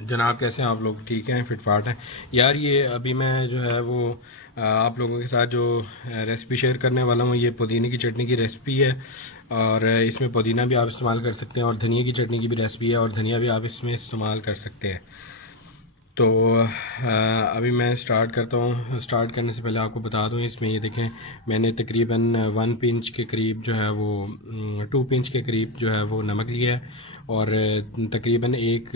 जनाब कैसे हैं आप लोग? ठीक हैं, फिटफाट हैं यार। ये अभी मैं जो है वो आप लोगों के साथ जो रेसिपी शेयर करने वाला हूँ, ये पुदीने की चटनी की रेसिपी है। और इसमें पुदीना भी आप इस्तेमाल कर सकते हैं और धनिया की चटनी की भी रेसिपी है, और धनिया भी आप इसमें इस्तेमाल कर सकते हैं। तो अभी मैं स्टार्ट करता हूँ। स्टार्ट करने से पहले आपको बता दूँ, इसमें ये देखें, मैंने तकरीबन 1 पिंच के करीब जो है वो 2 पिंच के करीब जो है वो नमक लिया है। और तकरीबन एक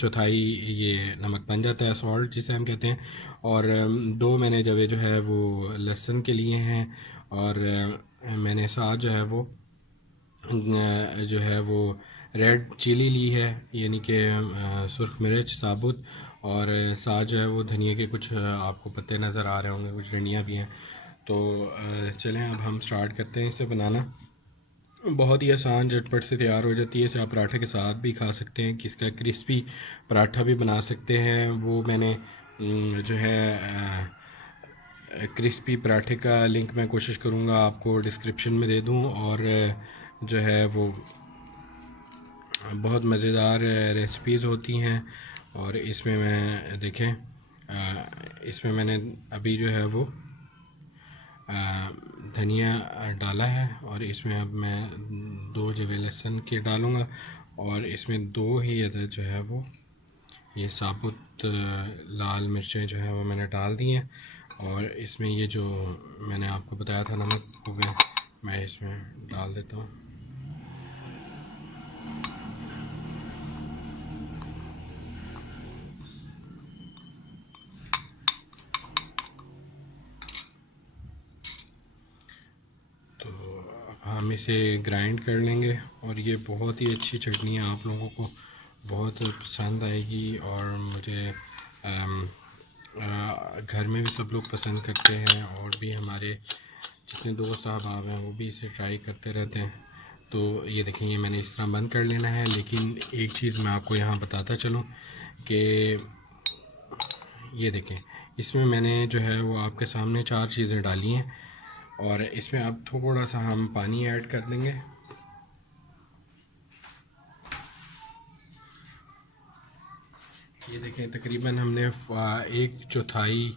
चौथाई ये नमक बन जाता है, सॉल्ट जिसे हम कहते हैं। और दो मैंने जवे जो है वो लहसुन के लिए हैं। और मैंने साथ जो है वो जो है वो रेड चिली ली है, यानी कि सुरख मिर्च साबुत। और साथ जो है वो धनिया के कुछ आपको पत्ते नज़र आ रहे होंगे, कुछ डंडियाँ भी हैं। तो चलें अब हम स्टार्ट करते हैं इसे बनाना। बहुत ही आसान झटपट से तैयार हो जाती है। इसे आप पराठे के साथ भी खा सकते हैं, किसका क्रिस्पी पराठा भी बना सकते हैं। वो मैंने जो है क्रिस्पी पराठे का लिंक मैं कोशिश करूँगा आपको डिस्क्रिप्शन में दे दूँ। और जो है वो बहुत मज़ेदार रेसिपीज़ होती हैं। और इसमें मैं देखें, इसमें मैंने अभी जो है वो धनिया डाला है। और इसमें अब मैं 2 जवे लहसुन के डालूँगा। और इसमें 2 ही अदद जो है वो ये साबुत लाल मिर्चें जो हैं वो मैंने डाल दी हैं। और इसमें ये जो मैंने आपको बताया था नमक, वो मैं इसमें डाल देता हूँ। तो हम इसे ग्राइंड कर लेंगे। और ये बहुत ही अच्छी चटनी है, आप लोगों को बहुत पसंद आएगी। और मुझे घर में भी सब लोग पसंद करते हैं, और भी हमारे जितने दोस्त साहब हैं वो भी इसे ट्राई करते रहते हैं। तो ये देखें, ये मैंने इस तरह बंद कर लेना है। लेकिन एक चीज़ मैं आपको यहाँ बताता चलूँ कि ये देखें, इसमें मैंने जो है वो आपके सामने 4 चीज़ें डाली हैं। और इसमें अब थोड़ा सा हम पानी ऐड कर देंगे। ये देखें, तकरीबन हमने 1/4,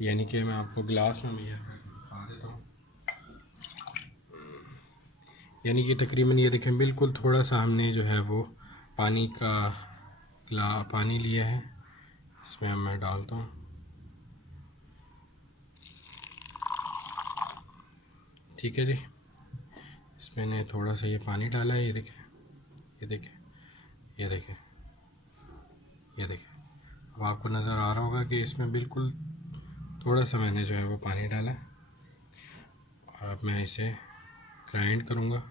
यानी कि मैं आपको गिलास में मेजर करके दिखा देता हूँ। यानी कि तकरीबन ये देखें, बिल्कुल थोड़ा सा हमने जो है वो पानी का पानी लिया है। इसमें अब मैं डालता हूँ। ठीक है जी, इसमें मैंने थोड़ा सा ये पानी डाला है। ये देखें, ये देखें, ये देखें, ये देखें। अब आपको नज़र आ रहा होगा कि इसमें बिल्कुल थोड़ा सा मैंने जो है वो पानी डाला है। और अब मैं इसे ग्राइंड करूँगा।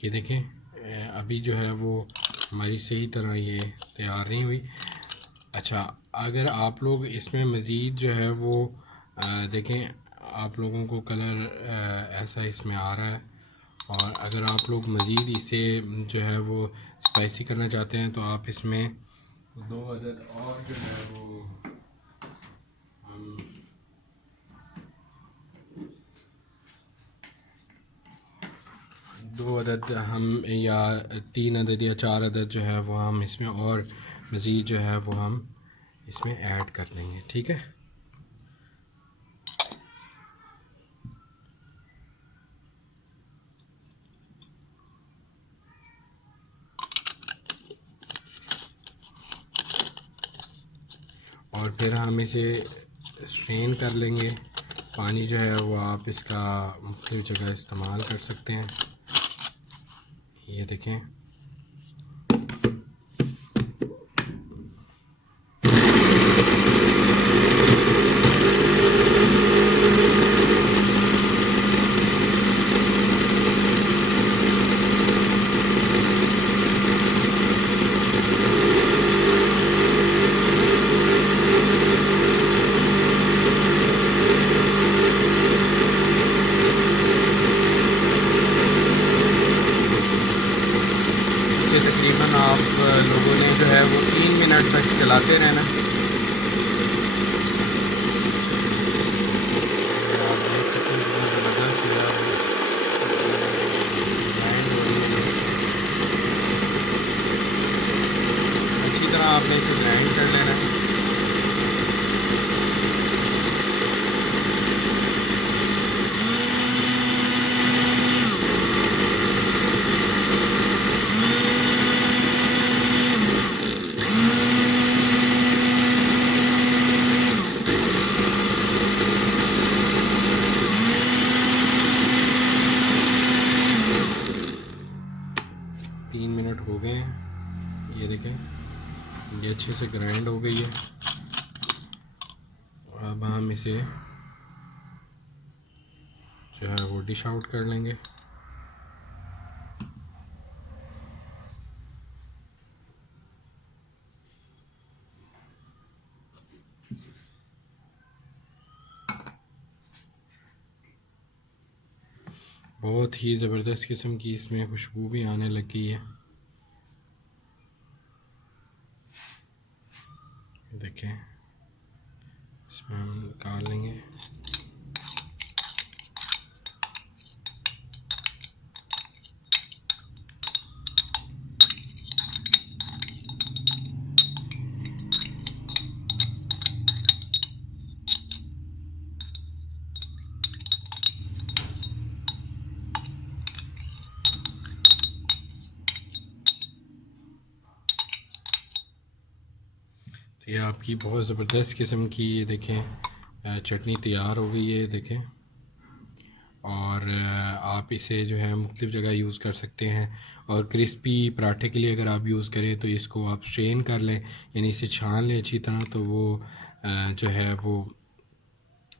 ये देखें, अभी जो है वो हमारी सही तरह ये तैयार नहीं हुई। अच्छा, अगर आप लोग इसमें मज़ीद जो है वो देखें, आप लोगों को कलर ऐसा इसमें आ रहा है। और अगर आप लोग मज़ीद इसे जो है वो स्पाइसी करना चाहते हैं, तो आप इसमें 2 अदद और जो है वो हम 2 अदद हम या 3 अदद या 4 अदद जो है वो हम इसमें और मज़ीद जो है वो हम इसमें ऐड कर देंगे। ठीक है। और फिर हम इसे स्ट्रेन कर लेंगे। पानी जो है वो आप इसका मुख्तलिफ जगह इस्तेमाल कर सकते हैं। ये देखें, इसे तकरीबन आप लोगों ने जो है वो 3 मिनट तक चलाते रहना। आप देख सकते हैं कितना ज़बरदस्त जो है वो ग्राइंड हो रही है। अच्छी तरह आपने इसे ग्राइंड कर लेना है। तीन मिनट हो गए हैं। ये देखें, ये अच्छे से ग्राइंड हो गई है। अब हम इसे जो है वो डिश आउट कर लेंगे। बहुत ही ज़बरदस्त किस्म की इसमें खुशबू भी आने लग गई है। देखें, इसमें हम निकाल लेंगे। तो ये आपकी बहुत ज़बरदस्त किस्म की, ये देखें, चटनी तैयार हो गई है। देखें, और आप इसे जो है मुख्तलिफ़ जगह यूज़ कर सकते हैं। और क्रिस्पी पराठे के लिए अगर आप यूज़ करें तो इसको आप स्ट्रेन कर लें, यानी इसे छान लें अच्छी तरह, तो वो जो है वो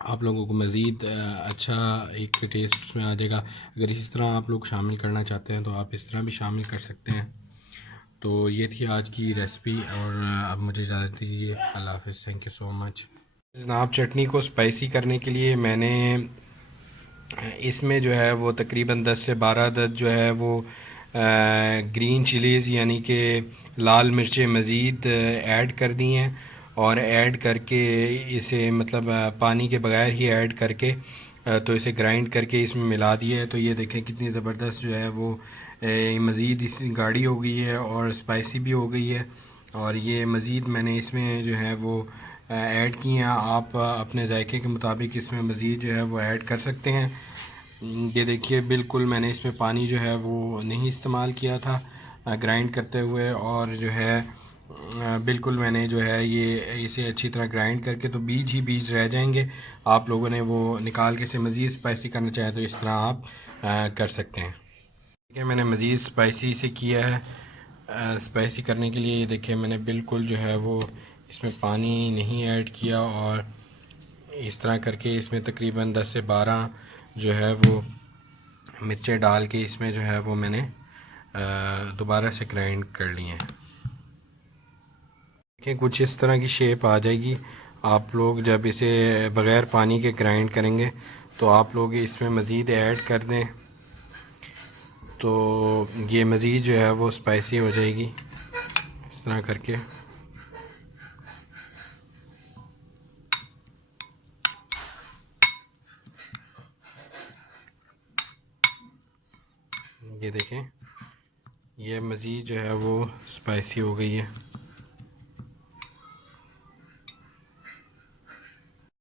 आप लोगों को मज़ीद अच्छा एक टेस्ट उसमें आ जाएगा। अगर इस तरह आप लोग शामिल करना चाहते हैं तो आप इस तरह भी शामिल कर सकते हैं। तो ये थी आज की रेसिपी, और अब मुझे इजाज़त दीजिए। अल्लाह हाफ़िज़। Thank you so much. जनाब, चटनी को स्पाइसी करने के लिए मैंने इसमें जो है वो तकरीबन 10 से 12 अदद जो है वो ग्रीन चिलीज़ यानी कि लाल मिर्चें मज़ीद ऐड कर दी हैं। और ऐड करके इसे मतलब पानी के बगैर ही ऐड करके तो इसे ग्राइंड करके इसमें मिला दिया है। तो ये देखें कितनी ज़बरदस्त जो है वो मज़ीद इस गाढ़ी हो गई है और स्पाइसी भी हो गई है। और ये मज़ीद मैंने इसमें जो है वो ऐड की हैं। आप अपने जायके के मुताबिक इसमें मज़ीद जो है वो ऐड कर सकते हैं। ये देखिए, बिल्कुल मैंने इसमें पानी जो है वो नहीं इस्तेमाल किया था ग्राइंड करते हुए। और जो है बिल्कुल मैंने जो है ये इसे अच्छी तरह ग्राइंड करके, तो बीज ही बीज रह जाएंगे। आप लोगों ने वो निकाल के इसे मज़ीद स्पाइसी करना चाहे तो इस तरह आप कर सकते हैं। देखिए, मैंने मज़ीद स्पाइसी इसे किया है। स्पाइसी करने के लिए ये देखिए मैंने बिल्कुल जो है वो इसमें पानी नहीं ऐड किया, और इस तरह करके इसमें तकरीबन 10 से 12 जो है वो मिर्चें डाल के इसमें जो है वो मैंने दोबारा से ग्राइंड कर लिए हैं। देखिए, कुछ इस तरह की शेप आ जाएगी। आप लोग जब इसे बग़ैर पानी के ग्राइंड करेंगे तो आप लोग इसमें मज़ीद ऐड कर दें तो ये मज़ीद जो है वो स्पाइसी हो जाएगी इस तरह करके। ये देखें, ये मज़ीद जो है वो स्पाइसी हो गई है।